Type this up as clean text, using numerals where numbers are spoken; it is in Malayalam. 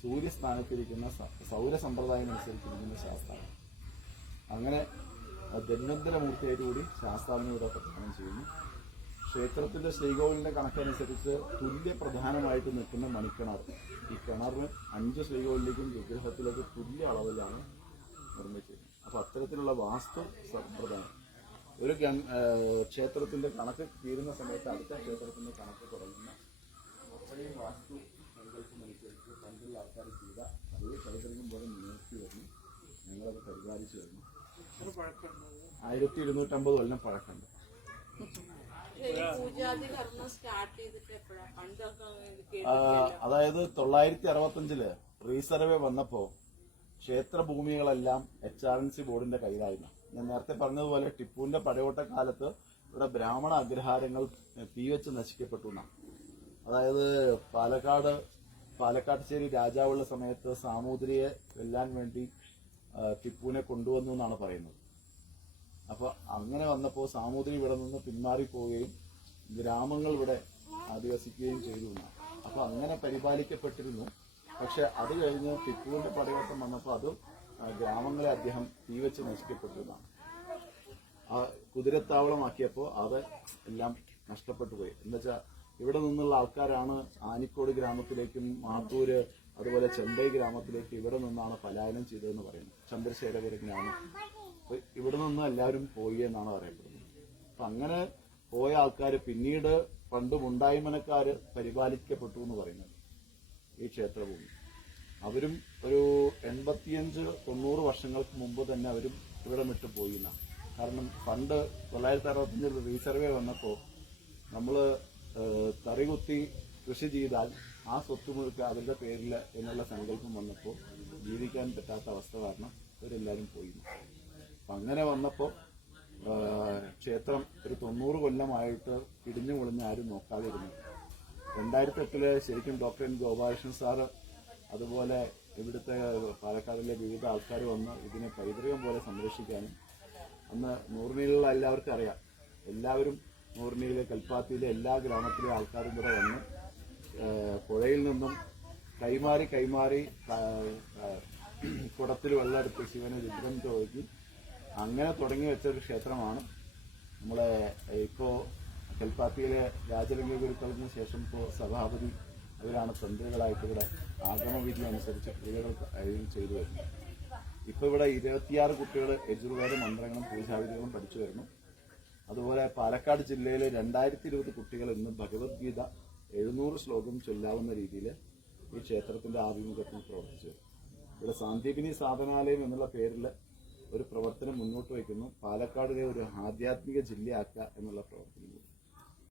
സൂര്യസ്ഥാനത്തിരിക്കുന്ന സൗരസമ്പ്രദായം അനുസരിച്ചിരിക്കുന്ന ശാസ്താവ്. അങ്ങനെ ധന്വന്തരമൂർത്തിയായിട്ട് കൂടി ശാസ്താവിനെ ഇവിടെ പ്രദാനം ചെയ്യുന്നു. ക്ഷേത്രത്തിന്റെ ശ്രീകോവിലിന്റെ കണക്കനുസരിച്ച് തുല്യ പ്രധാനമായിട്ട് നിൽക്കുന്ന മണിക്കിണർ. ഈ കിണറിന് 5 ശ്രീകോവിലേക്കും വിഗ്രഹത്തിലേക്ക് തുല്യ അളവിലാണ് നിർമ്മിച്ചിരുന്നത്. അപ്പൊ അത്തരത്തിലുള്ള വാസ്തു സമ്പ്രദായം ഒരു ക്ഷേത്രത്തിന്റെ കണക്ക് തീരുന്ന സമയത്ത് അടുത്ത ക്ഷേത്രത്തിന്റെ കണക്ക് തുടങ്ങുന്ന അത്രയും വാസ്തു സങ്കല്പമനുസരിച്ച് പണ്ടുള്ള ആൾക്കാർ ചെയ്ത അതേ പൈതൃകം പോലെ നിലനിർത്തി വരുന്നു. ഞങ്ങളത് പരിപാലിച്ചു വരുന്നു. 1250 കൊല്ലം പഴക്കമുണ്ട്. 965 റീസർവേ വന്നപ്പോ ക്ഷേത്രഭൂമികളെല്ലാം HRNC ബോർഡിന്റെ കയ്യിലായിരുന്നു. ഞാൻ നേരത്തെ പറഞ്ഞതുപോലെ ടിപ്പുവിന്റെ പടയോട്ട കാലത്ത് ഇവിടെ ബ്രാഹ്മണ അഗ്രഹാരങ്ങൾ തീവച്ച് നശിക്കപ്പെട്ടു എന്നാണ്. അതായത് പാലക്കാട്ടുശ്ശേരി രാജാവുള്ള സമയത്ത് സാമൂതിരിയെ വെല്ലാൻ വേണ്ടി ടിപ്പുവിനെ കൊണ്ടുവന്നു എന്നാണ് പറയുന്നത്. അപ്പൊ അങ്ങനെ വന്നപ്പോൾ സാമൂതിരി ഇവിടെ നിന്ന് പിന്മാറിപ്പോവുകയും ഗ്രാമങ്ങൾ ഇവിടെ അധിവസിക്കുകയും ചെയ്തു എന്നാണ്. അപ്പൊ അങ്ങനെ പരിപാലിക്കപ്പെട്ടിരുന്നു. പക്ഷെ അത് കഴിഞ്ഞ് ടിപ്പുവിന്റെ പടയോട്ടം വന്നപ്പോൾ അത് ഗ്രാമങ്ങളെ അദ്ദേഹം തീവച്ച് നശിക്കപ്പെട്ടു എന്നാണ്. ആ കുതിരത്താവളമാക്കിയപ്പോൾ അത് എല്ലാം നഷ്ടപ്പെട്ടു പോയി. എന്നുവെച്ചാൽ ഇവിടെ നിന്നുള്ള ആൾക്കാരാണ് ആനിക്കോട് ഗ്രാമത്തിലേക്കും മാത്തൂര് അതുപോലെ ചെമ്പൈ ഗ്രാമത്തിലേക്ക് ഇവിടെ നിന്നാണ് പലായനം ചെയ്തതെന്ന് പറയുന്നത്. ചന്ദ്രശേഖരപുരം ഗ്രാമം ഇവിടെ നിന്ന് എല്ലാവരും പോയി എന്നാണ് പറയപ്പെടുന്നത്. അപ്പൊ അങ്ങനെ പോയ ആൾക്കാർ പിന്നീട് പണ്ട് മുണ്ടായ്മനക്കാര് പരിപാലിക്കപ്പെട്ടു എന്ന് പറയുന്നത് ഈ ക്ഷേത്രഭൂമി. അവരും ഒരു 85-90 വർഷങ്ങൾക്ക് മുമ്പ് തന്നെ അവരും ഇവിടെ വിട്ടു പോയി എന്നാണ്. കാരണം പണ്ട് 965 റീസർവേ വന്നപ്പോൾ നമ്മള് തറികുത്തി കൃഷി ചെയ്താൽ ആ സ്വത്ത് മുഴുക്ക അവരുടെ പേരിൽ എന്നുള്ള സങ്കല്പം വന്നപ്പോൾ ജീവിക്കാൻ പറ്റാത്ത അവസ്ഥ കാരണം ഇവരെല്ലാവരും പോയി. അപ്പൊ അങ്ങനെ വന്നപ്പോൾ ക്ഷേത്രം ഒരു 90 കൊല്ലമായിട്ട് ഇടിഞ്ഞു പൊളിഞ്ഞ് ആരും നോക്കാതിരുന്നു. 2008 ശരിക്കും ഡോക്ടർ എൻ ഗോപാലകൃഷ്ണൻ സാറ് അതുപോലെ ഇവിടുത്തെ പാലക്കാടിലെ വിവിധ ആൾക്കാർ വന്ന് ഇതിനെ പൈതൃകം പോലെ സംരക്ഷിക്കാനും അന്ന് നൂറിനിലുള്ള എല്ലാവർക്കും അറിയാം. എല്ലാവരും നൂറിനിയിലെ കൽപ്പാത്തിയിലെ എല്ലാ ഗ്രാമത്തിലെ ആൾക്കാരും ഇവിടെ വന്ന് പുഴയിൽ നിന്നും കൈമാറി കുടത്തിൽ വെള്ളമെടുത്ത് ശിവന് വിഗ്രഹം ചോദിക്കും. അങ്ങനെ തുടങ്ങി വെച്ചൊരു ക്ഷേത്രമാണ് നമ്മളെ ഇപ്പോ കൽപ്പാത്തിയിലെ രാജലിംഗ ഗുരുക്കൾക്ക് ശേഷം ഇപ്പോൾ സഭാപതി അവരാണ് തന്ത്രികളായിട്ട് ഇവിടെ ആഗമവിധി അനുസരിച്ച് ക്രിയകൾ ചെയ്തു വരുന്നത്. ഇപ്പൊ ഇവിടെ 26 കുട്ടികൾ യജുർവേദ മന്ത്രങ്ങളും പൂജാവിധികളും പഠിച്ചു വരുന്നു. അതുപോലെ പാലക്കാട് ജില്ലയിലെ 2020 കുട്ടികൾ ഇന്ന് ഭഗവത്ഗീത 700 ശ്ലോകം ചൊല്ലാവുന്ന രീതിയിൽ ഈ ക്ഷേത്രത്തിന്റെ ആഭിമുഖ്യത്തിൽ പ്രവർത്തിച്ചു വരും. ഇവിടെ സാന്ദീപിനി സാധനാലയം എന്നുള്ള പേരിൽ ഒരു പ്രവർത്തനം മുന്നോട്ട് വയ്ക്കുന്നു. പാലക്കാടിനെ ഒരു ആധ്യാത്മിക ജില്ലയാക്കുക എന്നുള്ള പ്രവർത്തനം.